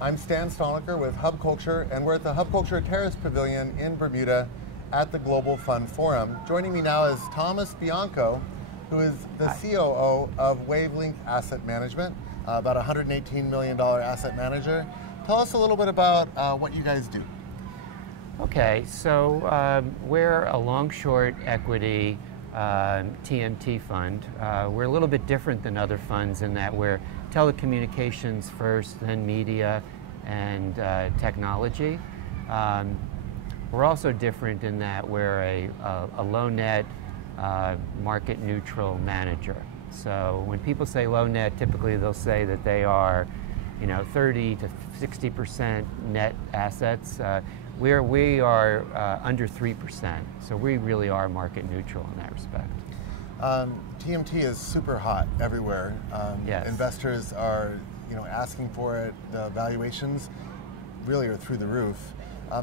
I'm Stan Stalnaker with Hub Culture, and we're at the Hub Culture Terrace Pavilion in Bermuda at the Global Fund Forum. Joining me now is Thomas Bianco, who is the COO of Wavelength Asset Management, about $118 million asset manager. Tell us a little bit about what you guys do. Okay, so we're a long-short equity TMT fund. We're a little bit different than other funds in that we're telecommunications first, then media and technology. We're also different in that we're a low net, market neutral manager. So when people say low net, typically they'll say that they are, 30 to 60% net assets. We are under 3%, so we really are market neutral in that respect. TMT is super hot everywhere. Yes. Investors are, asking for it. The valuations really are through the roof.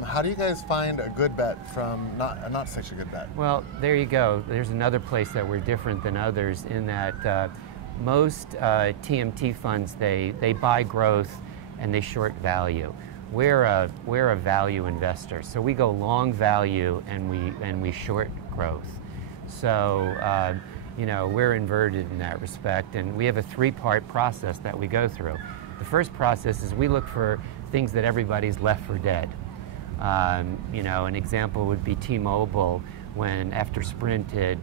How do you guys find a good bet from not such a good bet? Well, there you go. There's another place that we're different than others in that most TMT funds, they buy growth and they short value. We're a value investor, so we go long value and we short growth. So we're inverted in that respect, and we have a three-part process that we go through. The first process is we look for things that everybody's left for dead. An example would be T-Mobile, when after Sprint had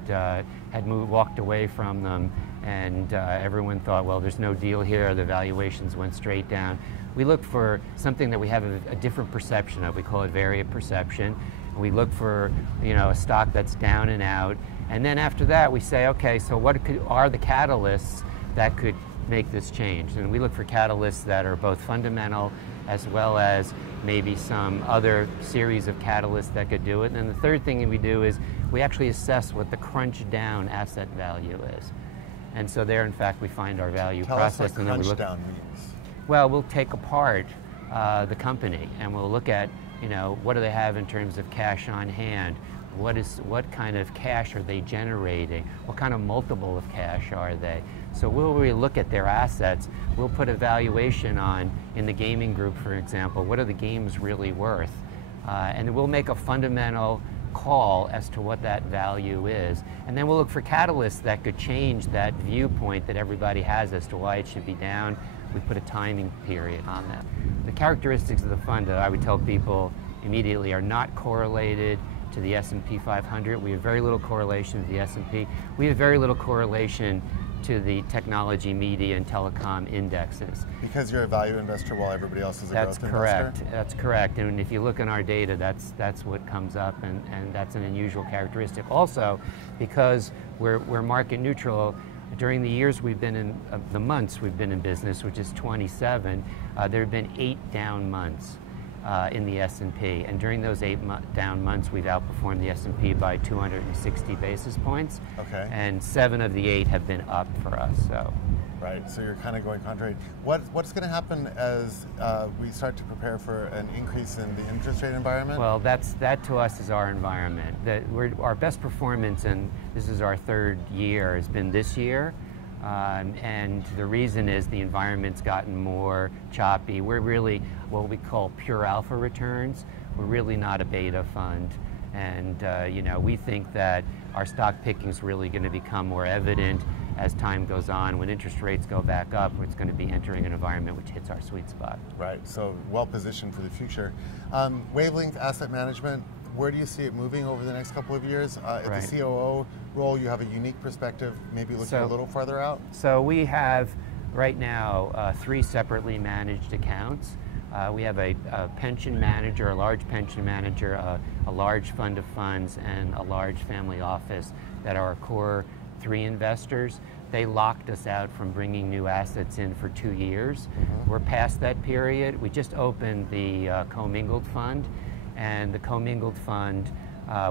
walked away from them, and everyone thought, well, there's no deal here, the valuations went straight down. We look for something that we have a different perception of. We call it variant perception. We look for a stock that's down and out, and then after that we say, okay, so what are the catalysts that could make this change? And we look for catalysts that are both fundamental as well as maybe some other series of catalysts that could do it. And the third thing we do is we actually assess what the crunch down asset value is. And so there, in fact, we find our value process. Tell us what crunch down means. Well, we'll take apart the company and we'll look at, what do they have in terms of cash on hand? What kind of cash are they generating? What kind of multiple of cash are they? So we'll really look at their assets. We'll put a valuation on, in the gaming group, for example, what are the games really worth? And we'll make a fundamental call as to what that value is. And then we'll look for catalysts that could change that viewpoint that everybody has as to why it should be down. We put a timing period on that. The characteristics of the fund that I would tell people immediately are not correlated to the S&P 500. We have very little correlation to the S&P. We have very little correlation to the technology, media, and telecom indexes. Because you're a value investor while everybody else is a growth investor? That's correct. That's correct. And if you look in our data, that's what comes up, and that's an unusual characteristic. Also, because we're market neutral, during the years we've been in, the months we've been in business, which is 27, there have been 8 down months in the S&P, and during those 8 down months we've outperformed the S&P by 260 basis points. Okay. And 7 of the 8 have been up for us. So. Right, so you're kind of going contrary. What's going to happen as we start to prepare for an increase in the interest rate environment? Well, that to us is our environment. Our best performance, and this is our 3rd year, has been this year. And the reason is the environment's gotten more choppy. We're really what we call pure alpha returns. We're really not a beta fund. And we think that our stock picking is really going to become more evident as time goes on. When interest rates go back up, it's going to be entering an environment which hits our sweet spot. Right, so well positioned for the future. Wavelength Asset Management, where do you see it moving over the next couple of years? At the COO role, you have a unique perspective, maybe looking a little farther out? So we have, right now, 3 separately managed accounts. We have a pension manager, a large pension manager, a large fund of funds, and a large family office that are our core 3 investors. They locked us out from bringing new assets in for 2 years. Mm-hmm. We're past that period. We just opened the commingled fund, and the commingled fund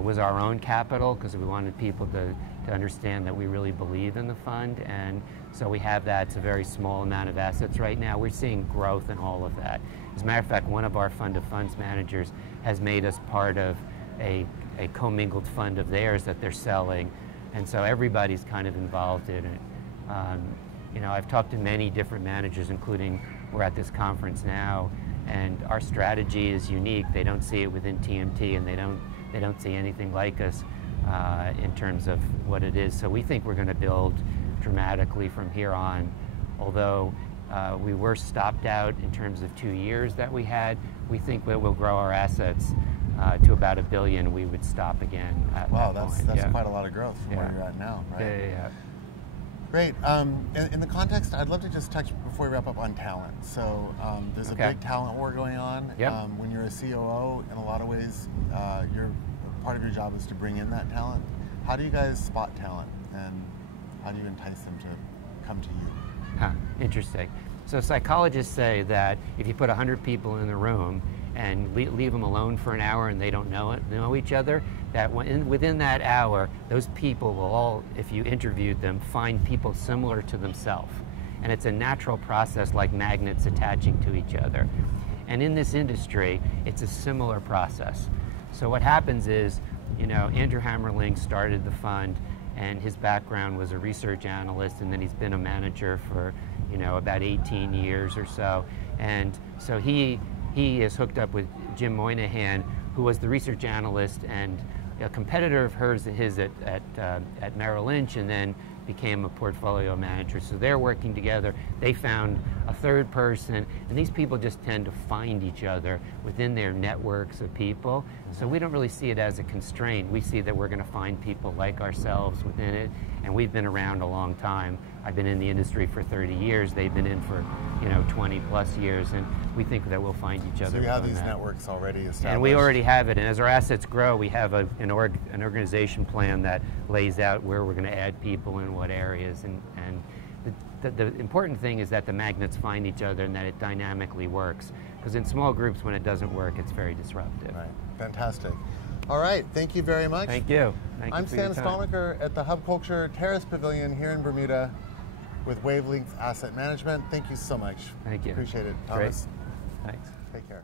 was our own capital because we wanted people to understand that we really believe in the fund, and so we have that. It's a very small amount of assets right now. We're seeing growth in all of that. As a matter of fact, one of our fund of funds managers has made us part of a commingled fund of theirs that they're selling, and so everybody's kind of involved in it. I've talked to many different managers, including we're at this conference now, And our strategy is unique. They don't see it within TMT, and they don't see anything like us in terms of what it is. So we think we're going to build dramatically from here on. Although we were stopped out in terms of 2 years that we had, we think that we'll grow our assets to about $1 billion. We would stop again at wow, that that's point. quite a lot of growth from where you're at now, right? Yeah. Great. In the context, I'd love to just touch before we wrap up on talent. So there's a big talent war going on. Yep. When you're a COO, in a lot of ways, part of your job is to bring in that talent. How do you guys spot talent, and how do you entice them to come to you? Interesting. So psychologists say that if you put 100 people in the room and leave them alone for an hour and they don't know each other, that within that hour, those people will all, if you interviewed them, find people similar to themselves. And it's a natural process, like magnets attaching to each other. And in this industry, it's a similar process. So what happens is, Andrew Hammerling started the fund, and his background was a research analyst, and then he's been a manager for about 18 years or so. And so he is hooked up with Jim Moynihan, who was the research analyst and a competitor of his at Merrill Lynch, and then became a portfolio manager. So they're working together. They found a third person, and these people just tend to find each other within their networks of people. So we don't really see it as a constraint. We see that we're going to find people like ourselves within it, and we've been around a long time. I've been in the industry for 30 years. They've been in for 20 plus years, and we think that we'll find each other. So you have these networks already established. And we already have it, and as our assets grow, we have an organization plan that lays out where we're going to add people in what areas, and the important thing is that the magnets find each other and that it dynamically works, because in small groups, when it doesn't work, it's very disruptive. Right, fantastic. All right, thank you very much. Thank you. I'm Stan Stalnaker at the Hub Culture Terrace Pavilion here in Bermuda with Wavelength Asset Management. Thank you so much. Thank you. Appreciate it, Thomas. Great. Thanks. Take care.